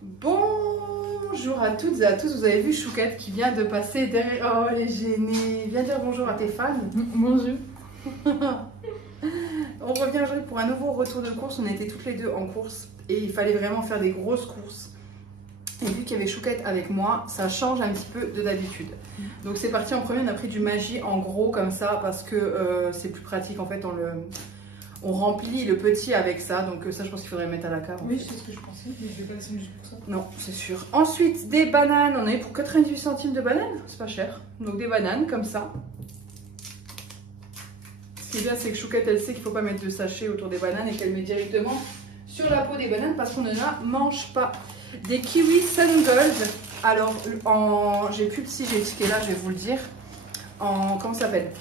Bonjour à toutes et à tous, vous avez vu Chouquette qui vient de passer derrière... Oh, elle est gênée. Viens dire bonjour à tes fans. Bonjour. On revient aujourd'hui pour un nouveau retour de course. On était toutes les deux en course et il fallait vraiment faire des grosses courses. Et vu qu'il y avait Chouquette avec moi, ça change un petit peu de d'habitude. Donc c'est parti, en premier on a pris du Maggi en gros comme ça parce que c'est plus pratique en fait. On remplit le petit avec ça, donc ça je pense qu'il faudrait le mettre à la cave. Oui, c'est ce que je pensais, mais je vais pas laisser juste pour ça. Non, c'est sûr. Ensuite, des bananes. On est pour 98 centimes de bananes, c'est pas cher. Donc des bananes comme ça. Ce qui est bien, c'est que Chouquette, elle sait qu'il ne faut pas mettre de sachet autour des bananes et qu'elle met directement sur la peau des bananes parce qu'on ne la mange pas. Des kiwis Sun Gold. Alors, j'ai plus le si j'ai expliqué là, je vais vous le dire. Comment ça s'appelle?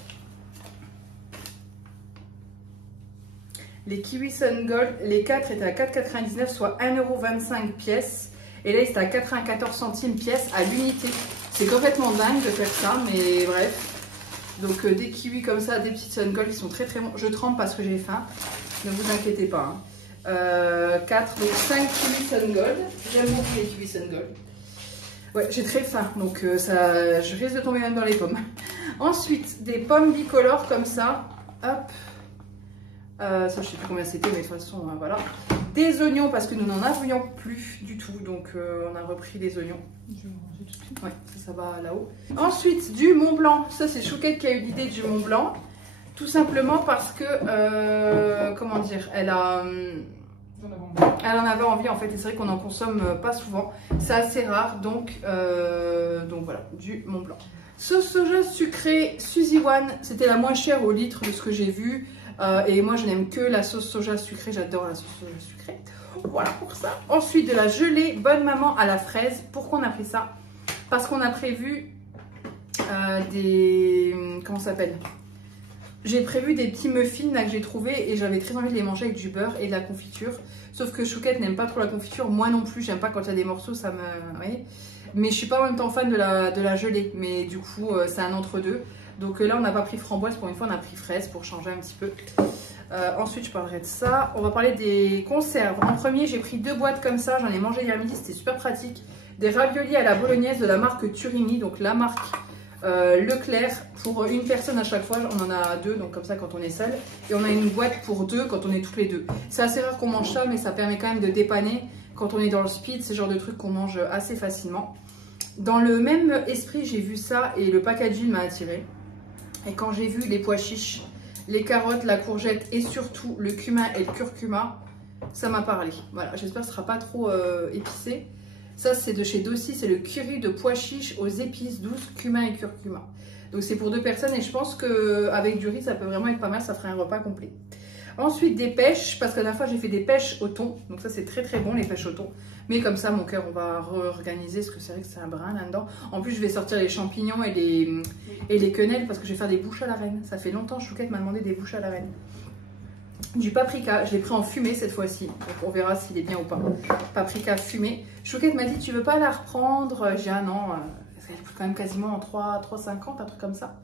Les kiwis Sun Gold, les 4 étaient à 4,99 soit 1,25 € pièce. Et là, c'était à 94 centimes pièce à l'unité. C'est complètement dingue de faire ça, mais bref. Donc des kiwis comme ça, des petites Sun Gold, ils sont très très bons. Je trempe parce que j'ai faim, ne vous inquiétez pas. Hein. 4, donc 5 kiwis Sun Gold. J'aime beaucoup les kiwis Sun Gold. Ouais, j'ai très faim, donc je risque de tomber même dans les pommes. Ensuite, des pommes bicolores comme ça. Hop. Ça, je sais plus combien c'était, mais de toute façon, voilà. Des oignons, parce que nous n'en avions plus du tout, donc on a repris des oignons. Je vais manger tout de suite. Ouais, ça va là-haut. Ensuite, du Mont Blanc. Ça, c'est Chouquette qui a eu l'idée du Mont Blanc. Tout simplement parce que, comment dire, elle en avait envie en fait, et c'est vrai qu'on n'en consomme pas souvent. C'est assez rare, donc voilà, du Mont Blanc. Sauce soja sucrée Suzy One, c'était la moins chère au litre de ce que j'ai vu. Et moi je n'aime que la sauce soja sucrée, j'adore la sauce soja sucrée. Voilà pour ça. Ensuite de la gelée Bonne Maman à la fraise. Pourquoi on a pris ça? Parce qu'on a prévu des... Comment ça s'appelle? J'ai prévu des petits muffins là que j'ai trouvé et j'avais très envie de les manger avec du beurre et de la confiture. Sauf que Chouquette n'aime pas trop la confiture, moi non plus, j'aime pas quand il y a des morceaux, ça me... Oui. Mais je suis pas en même temps fan de la gelée, mais du coup c'est un entre-deux. Donc là on n'a pas pris framboise, pour une fois on a pris fraise pour changer un petit peu. Ensuite je parlerai de ça. On va parler des conserves. En premier j'ai pris 2 boîtes comme ça, j'en ai mangé hier midi, c'était super pratique. Des raviolis à la bolognaise de la marque Turini, donc la marque Leclerc, pour une personne à chaque fois, on en a 2, donc comme ça quand on est seul. Et on a une boîte pour 2 quand on est toutes les deux. C'est assez rare qu'on mange ça, mais ça permet quand même de dépanner quand on est dans le speed, c'est le genre de truc qu'on mange assez facilement. Dans le même esprit, j'ai vu ça et le packaging m'a attiré. Et quand j'ai vu les pois chiches, les carottes, la courgette et surtout le cumin et le curcuma, ça m'a parlé. Voilà, j'espère que ce ne sera pas trop épicé. Ça, c'est de chez Dossi, c'est le curry de pois chiches aux épices douces, cumin et curcuma. Donc c'est pour 2 personnes et je pense qu'avec du riz, ça peut vraiment être pas mal, ça ferait un repas complet. Ensuite, des pêches, parce que la dernière fois, j'ai fait des pêches au thon. Donc ça, c'est très très bon, les pêches au thon. Mais comme ça, mon cœur, on va réorganiser, parce que c'est vrai que c'est un brin là-dedans. En plus, je vais sortir les champignons et les quenelles, parce que je vais faire des bouches à la reine. Ça fait longtemps, Chouquette m'a demandé des bouches à la reine. Du paprika, je l'ai pris en fumée cette fois-ci. Donc on verra s'il est bien ou pas. Paprika fumé. Chouquette m'a dit, tu veux pas la reprendre? J'ai un an, parce qu'elle coûte quand même quasiment en 3,50, un truc comme ça.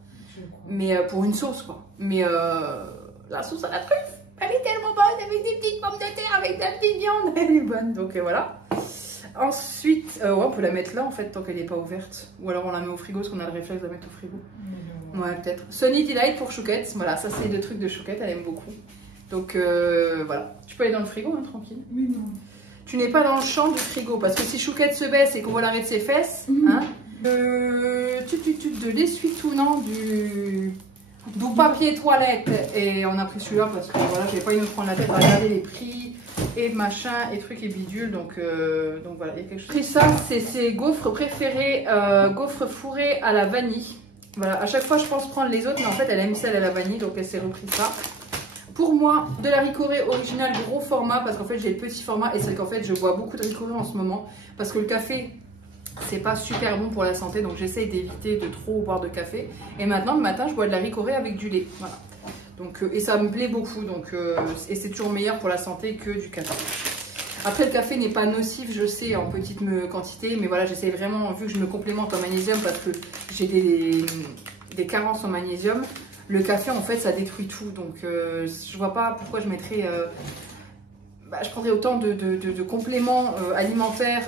Mais pour une sauce, quoi. Mais la sauce à la truffe, elle est tellement bonne, avec des petites pommes de terre, avec de la petite viande, elle est bonne. Donc voilà. Ensuite, ouais, on peut la mettre là en fait, tant qu'elle n'est pas ouverte. Ou alors on la met au frigo, parce qu'on a le réflexe de la mettre au frigo. Ouais, peut-être. Sunny Delight pour Chouquette. Voilà, ça c'est le truc de Chouquette, elle aime beaucoup. Donc voilà. Tu peux aller dans le frigo, hein, tranquille. Oui, non. Tu n'es pas dans le champ du frigo, parce que si Chouquette se baisse et qu'on voit l'arrêt de ses fesses, hein, de l'essuie-tout, non, du papier toilette. Et on a pris celui-là parce que voilà, j'avais pas eu de prendre la tête à regarder les prix et machin et trucs et bidules. Donc voilà, il y a quelque chose. Et ça, c'est ses gaufres préférés, gaufres fourrés à la vanille. Voilà, à chaque fois je pense prendre les autres, mais en fait elle aime celle à la vanille, donc elle s'est repris ça. Pour moi, de la ricorée originale gros format, parce qu'en fait j'ai le petit format et c'est qu'en fait je bois beaucoup de ricorée en ce moment, parce que le café c'est pas super bon pour la santé, donc j'essaye d'éviter de trop boire de café. Et maintenant le matin je bois de la ricorée avec du lait, voilà. Donc, et ça me plaît beaucoup, donc, et c'est toujours meilleur pour la santé que du café. Après le café n'est pas nocif, je sais, en petite quantité, mais voilà, j'essaye vraiment, vu que je me complémente en magnésium parce que j'ai des carences en magnésium. Le café en fait ça détruit tout, donc je vois pas pourquoi je mettrais je prendrais autant de compléments alimentaires,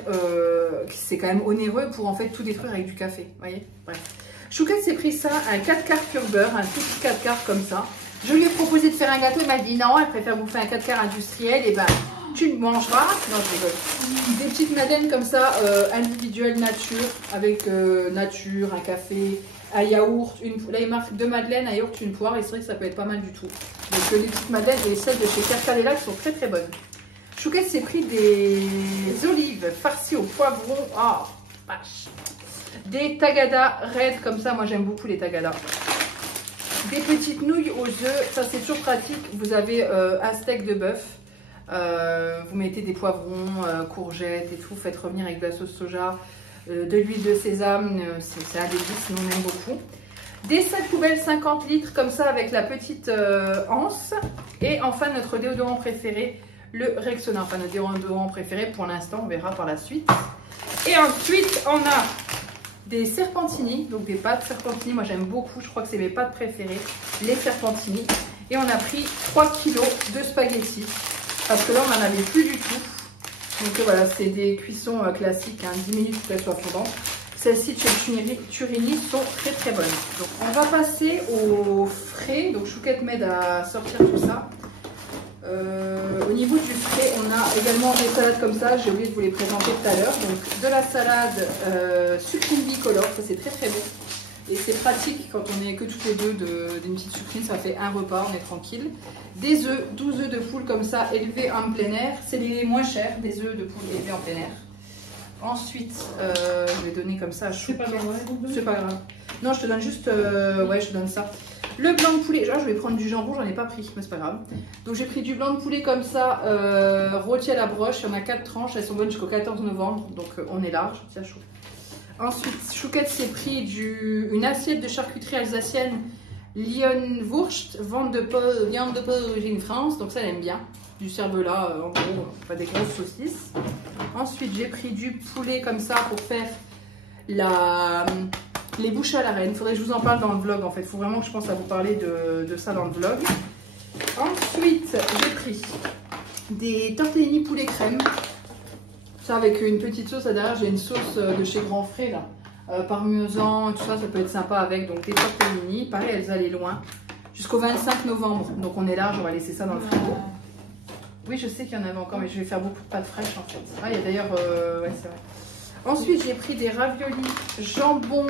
c'est quand même onéreux pour en fait tout détruire avec du café. Vous voyez, bref. Chouquette s'est pris ça, un 4 quarts pur beurre, un tout petit 4 quarts comme ça. Je lui ai proposé de faire un gâteau, il m'a dit non, elle préfère bouffer un 4 quarts industriel, et ben tu le mangeras. Non, je rigole. Des petites madeleines comme ça, individuelles nature, avec nature, un café, un yaourt, là il marque 2 madeleines, un yaourt, une poire, et c'est vrai que ça peut être pas mal du tout. Donc les petites madeleines et celles de chez Carcalella qui sont très très bonnes. Chouquette s'est pris des olives farcies au poivron, oh vache. Des tagadas raides comme ça, moi j'aime beaucoup les tagadas. Des petites nouilles aux œufs, ça c'est toujours pratique. Vous avez un steak de bœuf, vous mettez des poivrons, courgettes et tout, faites revenir avec de la sauce soja, de l'huile de sésame, c'est un délice, nous on aime beaucoup. Des sacs poubelles 50 litres comme ça avec la petite anse. Et enfin notre déodorant préféré, le Rexona, enfin notre déodorant préféré pour l'instant, on verra par la suite. Et ensuite on a des serpentini, donc des pâtes serpentini, moi j'aime beaucoup, je crois que c'est mes pâtes préférées, les serpentini. Et on a pris 3 kg de spaghettis, parce que là on n'en avait plus du tout. Donc voilà, c'est des cuissons classiques, hein, 10 minutes pour qu'elles soient fondantes. Celles-ci de chez Turini sont très très bonnes. Donc on va passer au frais, donc Chouquette m'aide à sortir tout ça. Au niveau du frais, on a également des salades comme ça, j'ai oublié de vous les présenter tout à l'heure. Donc de la salade sucrine bicolore, ça c'est très très bon. Et c'est pratique quand on est que toutes les deux d'une petite sucrine, ça fait un repas, on est tranquille. Des œufs, 12 œufs de poule comme ça, élevés en plein air. C'est les moins chers, des œufs de poule élevés en plein air. Ensuite, je vais donner comme ça à Chouquette. C'est pas grave. Non, je te donne juste, ouais, je te donne ça. Le blanc de poulet, genre, je vais prendre du jambon, j'en ai pas pris, mais c'est pas grave. Donc j'ai pris du blanc de poulet comme ça, rôti à la broche, il y en a 4 tranches, elles sont bonnes jusqu'au 14 novembre, donc on est large, c'est chaud. Ensuite, Chouquette s'est pris une assiette de charcuterie alsacienne, Lionwurst, viande de porc d'origine France, donc ça elle aime bien. Du cervelas, en gros, pas des grosses saucisses. Ensuite, j'ai pris du poulet comme ça pour faire les bouchées à la reine. Il faudrait que je vous en parle dans le vlog en fait. Il faut vraiment que je pense à vous parler de ça dans le vlog. Ensuite, j'ai pris des tortellini poulet crème. Ça avec une petite sauce à derrière. J'ai une sauce de chez Grand Frais là. Parmesan, tout ça, ça peut être sympa avec. Donc des tortellini. Pareil, elles allaient loin. Jusqu'au 25 novembre. Donc on est large, on va laisser ça dans le frigo. Oui, je sais qu'il y en avait encore, mais je vais faire beaucoup de pâtes fraîches en fait. Ah, il y a d'ailleurs... ouais, c'est vrai. Ensuite, j'ai pris des raviolis jambon,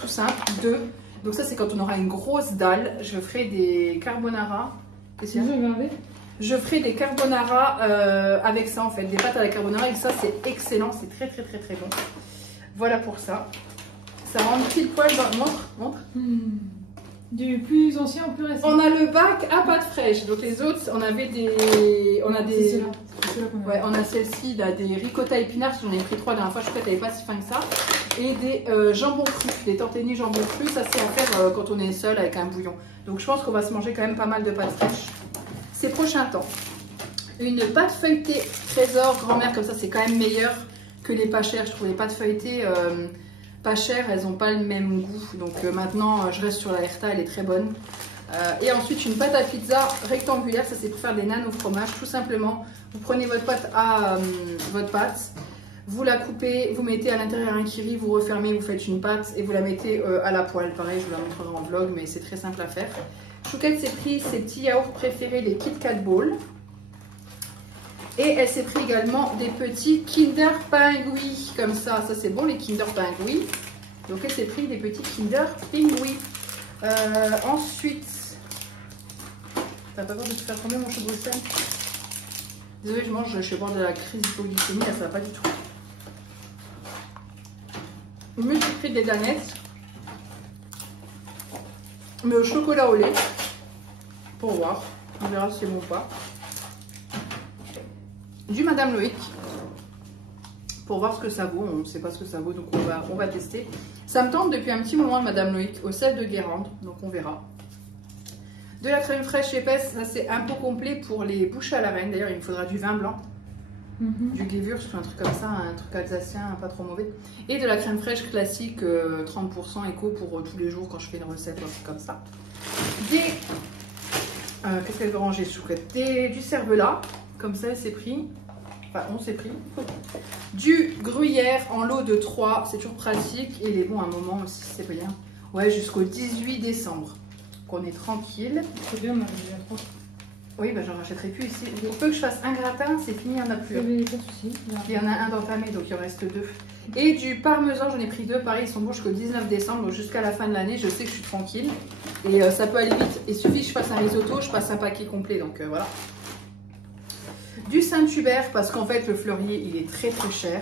tout simple, 2. Donc ça, c'est quand on aura une grosse dalle. Je ferai des carbonara. Je ferai des carbonara avec ça en fait, des pâtes à la carbonara. Et ça, c'est excellent, c'est très très très très bon. Voilà pour ça. Ça rentre pile poil dans... Montre. Du plus ancien au plus récent. On a le bac à pâtes fraîches. Donc les autres, on avait des... On a des... Ouais, on a celle-ci, là, des ricotta épinards, j'en ai pris 3 la dernière fois, je crois qu'elle n'avait pas si fin que ça. Et des jambons crus, des tortellini jambon cru, ça c'est à faire quand on est seul avec un bouillon. Donc je pense qu'on va se manger quand même pas mal de pâtes fraîches ces prochains temps. Une pâte feuilletée Trésor grand-mère, comme ça c'est quand même meilleur que les pas chères. Je trouve les pâtes feuilletées pas chères, elles n'ont pas le même goût. Donc maintenant je reste sur la Herta, elle est très bonne. Et ensuite une pâte à pizza rectangulaire, ça c'est pour faire des nanes au fromage. Tout simplement, vous prenez votre pâte, vous la coupez, vous mettez à l'intérieur un kiri, vous refermez, vous faites une pâte et vous la mettez à la poêle. Pareil, je vous la montrerai en vlog, mais c'est très simple à faire. Chouquette s'est pris ses petits yaourts préférés, les Kit Kat Balls. Et elle s'est pris également des petits Kinder Pingui, comme ça. Ça c'est bon, les Kinder Pingui. Donc elle s'est pris des petits Kinder Pingui. Ensuite, t'as pas peur de te faire tomber mon chou Bruxelles? Désolée, je suis au bord de la crise d'hypoglycémie, là ça va pas du tout. Je me suis pris des danettes, mais au chocolat au lait, pour voir, on verra si c'est bon ou pas. Du Madame Loïc, pour voir ce que ça vaut, on ne sait pas ce que ça vaut, donc on va tester. Ça me tente depuis un petit moment, Madame Loïc, au sel de Guérande, donc on verra. De la crème fraîche épaisse, ça c'est un pot complet pour les bouchées à la reine. D'ailleurs, il me faudra du vin blanc, du Gewürz, un truc comme ça, un truc alsacien, pas trop mauvais. Et de la crème fraîche classique, 30% éco pour tous les jours quand je fais une recette, un truc comme ça. Qu'est-ce qu'elle veut ranger, Chouquette? Du cervelas, Comme ça, c'est pris. Enfin, on s'est pris. Du gruyère en lot de 3. C'est toujours pratique. Et il est bon à un moment aussi, c'est bien. Ouais, jusqu'au 18 décembre. Donc on est tranquille. C'est bien, moi j'ai bien trop. Oui, bah, j'en rachèterai plus ici. Pour peu que je fasse un gratin, c'est fini, il n'y en a plus. Il pas de soucis. Il y en a un d'entamé, donc il en reste 2. Et du parmesan, j'en ai pris 2. Pareil, ils sont bons jusqu'au 19 décembre. Donc jusqu'à la fin de l'année, je sais que je suis tranquille. Et ça peut aller vite. Il suffit que je fasse un risotto, je passe un paquet complet. Donc voilà. Du Saint-Hubert, parce qu'en fait, le fleurier, il est très très cher.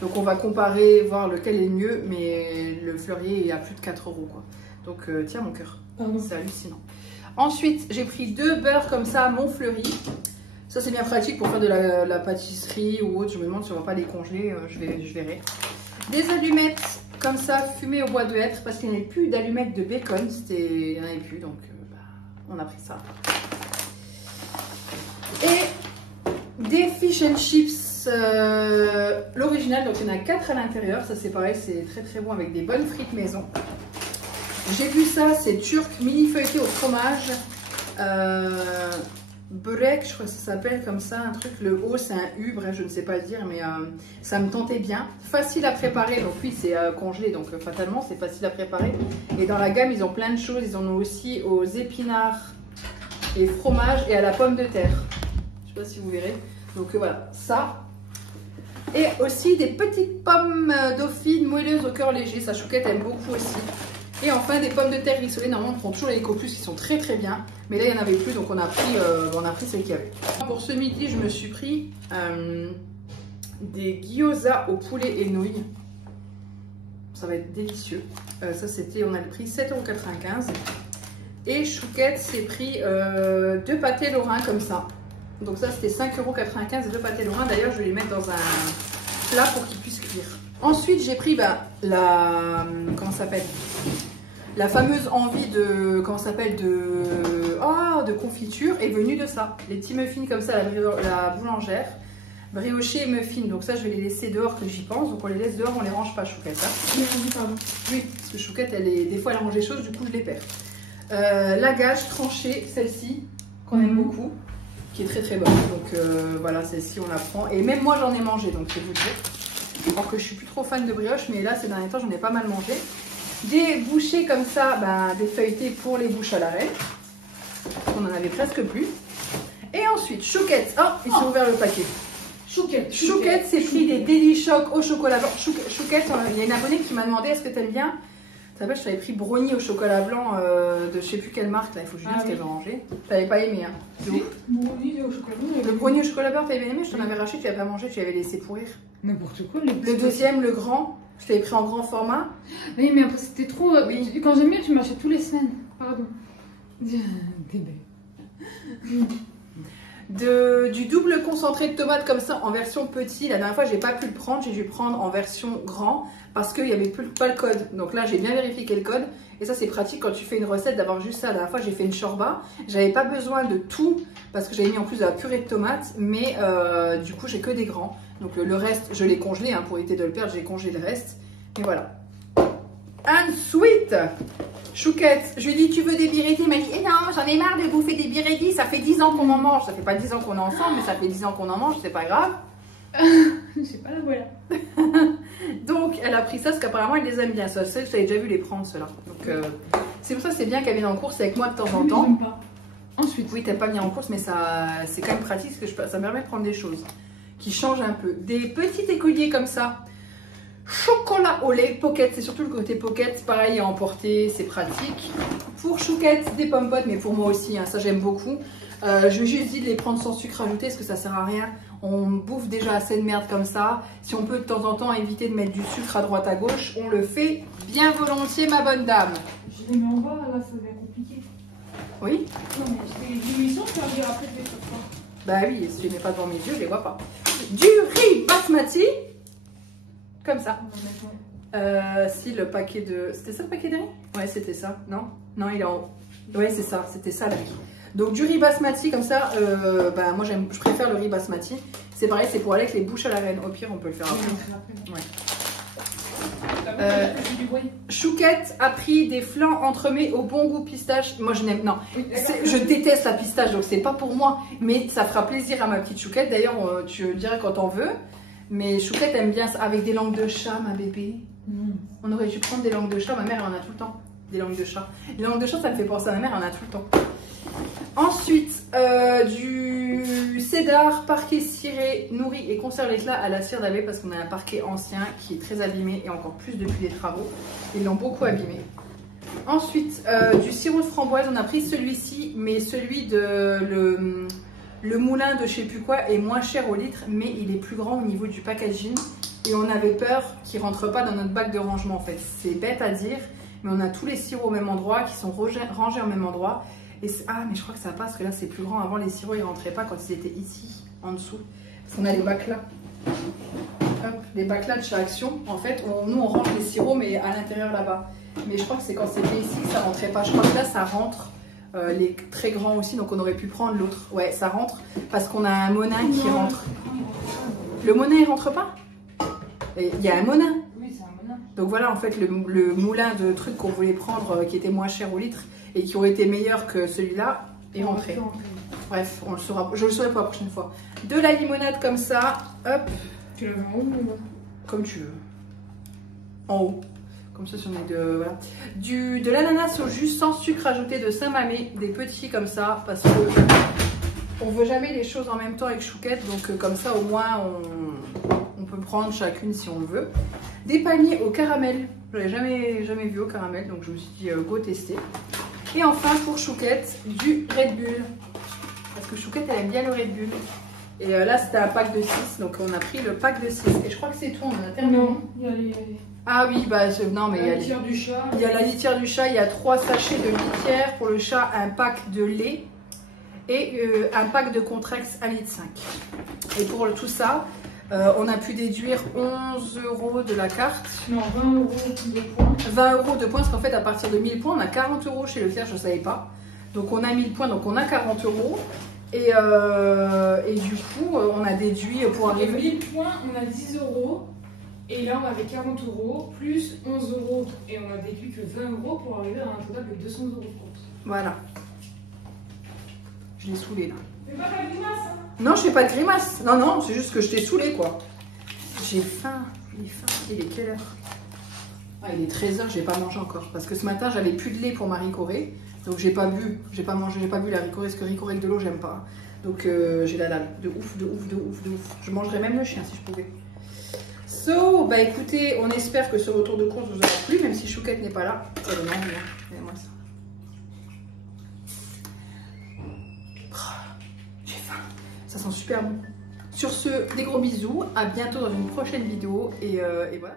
Donc on va comparer, voir lequel est le mieux. Mais le fleurier, il a plus de 4 €, quoi. Donc tiens mon cœur. C'est hallucinant. Ensuite, j'ai pris 2 beurres comme ça, Montfleury. Ça, c'est bien pratique pour faire de la pâtisserie ou autre. Je me demande si on va pas les congeler. Je verrai. Des allumettes comme ça, fumées au bois de hêtre. Parce qu'il n'y avait plus d'allumettes de bacon. Il n'y en avait plus. Donc, on a pris ça. Et des fish and chips. L'original. Donc, il y en a 4 à l'intérieur. Ça, c'est pareil. C'est très très bon avec des bonnes frites maison. J'ai vu ça, c'est turc, mini feuilleté au fromage, börek, je crois que ça s'appelle comme ça, un truc, le O c'est un U, bref je ne sais pas le dire, mais ça me tentait bien. Facile à préparer, donc oui c'est congelé, donc fatalement c'est facile à préparer. Et dans la gamme ils ont plein de choses, ils en ont aussi aux épinards et fromage et à la pomme de terre. Je ne sais pas si vous verrez, donc voilà, ça. Et aussi des petites pommes dauphines moelleuses au cœur léger, ça Chouquette aime beaucoup aussi. Et enfin des pommes de terre rissolées, normalement on prend toujours les Ecoplus qui sont très très bien. Mais là il n'y en avait plus donc on a pris celles qu'il y avait. Pour ce midi je me suis pris des gyoza au poulet et nouilles. Ça va être délicieux. Ça c'était, on a le prix 7,95 €. Et Chouquette s'est pris 2 pâtés lorrains comme ça. Donc ça c'était 5,95 € et 2 pâtés lorrains. D'ailleurs je vais les mettre dans un plat pour qu'ils puissent cuire. Ensuite j'ai pris comment ça s'appelle, la fameuse envie de, de confiture est venue de ça. Les petits muffins comme ça, la boulangère, brioché et muffins. Donc ça, je vais les laisser dehors que j'y pense. Donc on les laisse dehors, on les range pas, Chouquette. Hein. Oui, parce que Chouquette, des fois, elle range des choses, du coup, je les perds. La gâche tranchée, celle-ci, qu'on aime beaucoup, qui est très très bonne. Donc voilà, celle-ci, on la prend. Et même moi, j'en ai mangé, donc c'est vous dire. Alors que je suis plus trop fan de brioche, mais là, ces derniers temps, j'en ai pas mal mangé. Des bouchées comme ça, des feuilletés pour les bouches à la reine. On en avait presque plus. Et ensuite, Chouquette. Oh, ils ont ouvert le paquet. Chouquette s'est pris des Deli Choc au chocolat blanc. Chouquette, il y a une abonnée qui m'a demandé est-ce que t'aimes bien. Ça s'appelle, je t'avais pris brownie au chocolat blanc de je sais plus quelle marque. Là, il faut que je dise ce qu'elle va ranger. T'avais pas aimé, hein. Oui, brownie au chocolat blanc. Le brownie au chocolat blanc, t'avais bien aimé. Je t'en avais racheté, tu l'avais pas mangé, tu l'avais laissé pourrir. N'importe quoi. Le deuxième, le grand. Je t'avais pris en grand format. Oui, mais après, c'était trop. Oui. Quand j'aime bien, tu m'achètes tous les semaines. Pardon. Du double concentré de tomates comme ça en version petit. La dernière fois, j'ai pas pu le prendre. J'ai dû le prendre en version grand parce qu'il n'y avait pas le code. Donc là, j'ai bien vérifié quel code. Et ça, c'est pratique quand tu fais une recette d'avoir juste ça. La dernière fois, j'ai fait une shorba. J'avais pas besoin de tout parce que j'avais mis en plus de la purée de tomates. Mais du coup, j'ai que des grands. Donc le reste, je l'ai congelé pour éviter de le perdre. J'ai congelé le reste. Et voilà. Ensuite, Chouquette, je lui ai dit tu veux des biredis, elle m'a dit eh non, j'en ai marre de bouffer des biredis, ça fait 10 ans qu'on en mange, ça fait pas 10 ans qu'on est ensemble, mais ça fait 10 ans qu'on en mange, c'est pas grave. Je sais pas, la voilà. Donc elle a pris ça parce qu'apparemment elle les aime bien, ça, j'avais déjà vu les prendre ceux-là. Donc c'est pour ça que c'est bien qu'elle vienne en course avec moi de temps en temps. Pas. Ensuite, oui, t'aimes pas venir en course, mais ça c'est quand même pratique parce que ça me permet de prendre des choses qui changent un peu. Des petits écoliers comme ça. Chocolat au lait, pocket, c'est surtout le côté pocket, pareil à emporter, c'est pratique. Pour Chouquette, des pommes potes, mais pour moi aussi, ça j'aime beaucoup. Je vais juste dire de les prendre sans sucre ajouté, parce que ça sert à rien. On bouffe déjà assez de merde comme ça. Si on peut de temps en temps éviter de mettre du sucre à droite à gauche, on le fait bien volontiers, ma bonne dame. Je les mets en bas, là ça devient compliqué. Oui? Non mais c'est des diminutions, tu vas me dire après de les faire quoi. Bah oui, si je les mets pas devant mes yeux, je les vois pas. Du riz basmati. Comme ça. Si le paquet de... C'était ça le paquet de riz? Ouais, c'était ça. Non? Non, il est en haut. Ouais, c'est ça. C'était ça le riz. Donc du riz basmati comme ça, moi je préfère le riz basmati. C'est pareil, c'est pour aller avec les bouches à la reine. Au pire, on peut le faire après. Ouais. Chouquette a pris des flancs entremets au bon goût pistache. Moi je n'aime, non, je déteste la pistache donc c'est pas pour moi, mais ça fera plaisir à ma petite Chouquette. D'ailleurs tu dirais quand on veut, mais Chouquette aime bien ça avec des langues de chat, ma bébé. On aurait dû prendre des langues de chat, ma mère elle en a tout le temps, des langues de chat. Les langues de chat ça me fait penser à ma mère, elle en a tout le temps. Ensuite, du cédar, parquet ciré, nourri et conserve l'éclat à la cire d'abeille parce qu'on a un parquet ancien qui est très abîmé et encore plus depuis les travaux. Ils l'ont beaucoup abîmé. Ensuite, du sirop de framboise, on a pris celui-ci, mais celui de le moulin de je sais plus quoi est moins cher au litre, mais il est plus grand au niveau du packaging. Et on avait peur qu'il ne rentre pas dans notre bac de rangement en fait. C'est bête à dire, mais on a tous les sirops au même endroit qui sont rangés au même endroit. Ah, mais je crois que ça passe, parce que là c'est plus grand. Avant les sirops ils rentraient pas quand ils étaient ici, en dessous. Parce qu'on a les bacs là. Hop, les bacs là de chez Action. En fait, nous on range les sirops, mais à l'intérieur là-bas. Mais je crois que c'est quand c'était ici que ça rentrait pas. Je crois que là ça rentre. Les très grands aussi, donc on aurait pu prendre l'autre. Ouais, ça rentre parce qu'on a un Monin qui rentre. Le Monin il rentre pas? Il y a un Monin. Oui, c'est un Monin. Donc voilà, en fait, le moulin de trucs qu'on voulait prendre qui était moins cher au litre et qui aurait été meilleur que celui-là est rentré. Bref, on le saura, je le saurai pour la prochaine fois. De la limonade comme ça, hop. Tu la veux en haut ou en bas? Comme tu veux. En haut. Comme ça, si on est de. Voilà. De l'ananas au jus sans sucre ajouté de Saint-Mamé, des petits comme ça, parce que on veut jamais les choses en même temps avec Chouquette, donc comme ça au moins on peut prendre chacune si on le veut. Des paniers au caramel, je l'avais jamais vu au caramel, donc je me suis dit go tester. Et enfin pour Chouquette, du Red Bull, parce que Chouquette elle aime bien le Red Bull. Et là c'était un pack de 6, donc on a pris le pack de 6. Et je crois que c'est tout, on en a terminé. Non, il y a les... Ah oui, bah non mais la litière du chat. Il y a la litière du chat, il y a 3 sachets de litière pour le chat, un pack de lait et un pack de Contrex 1,5 litre. Et pour tout ça, on a pu déduire 11 € de la carte. Non, 20 € de points. 20 € de points, parce qu'en fait à partir de 1000 points, on a 40 € chez Leclerc, je ne savais pas. Donc on a 1000 points, donc on a 40 €. Et du coup, on a déduit pour arriver... 1000 points, on a 10 €. Et là, on avait 40 € plus 11 € et on a déduit que 20 € pour arriver à un total de 200 € de compte. Voilà. Je l'ai saoulé là. Fais pas la grimace, hein? Non, je fais pas de grimace. Non, non, c'est juste que je t'ai saoulé quoi. J'ai faim. J'ai faim. Il est quelle heure? Ah, il est 13 h, j'ai pas mangé encore. Parce que ce matin, j'avais plus de lait pour ma ricorée. Donc j'ai pas bu. J'ai pas mangé, j'ai pas bu la ricorée. Parce que ricorée avec de l'eau, j'aime pas. Donc j'ai la dalle. De ouf, de ouf, de ouf, de ouf. Je mangerais même le chien si je pouvais. So, bah écoutez, on espère que ce retour de course vous aura plu, même si Chouquette n'est pas là. Regardez-moi ça. J'ai faim. Ça sent super bon. Sur ce, des gros bisous. À bientôt dans une prochaine vidéo. Et voilà.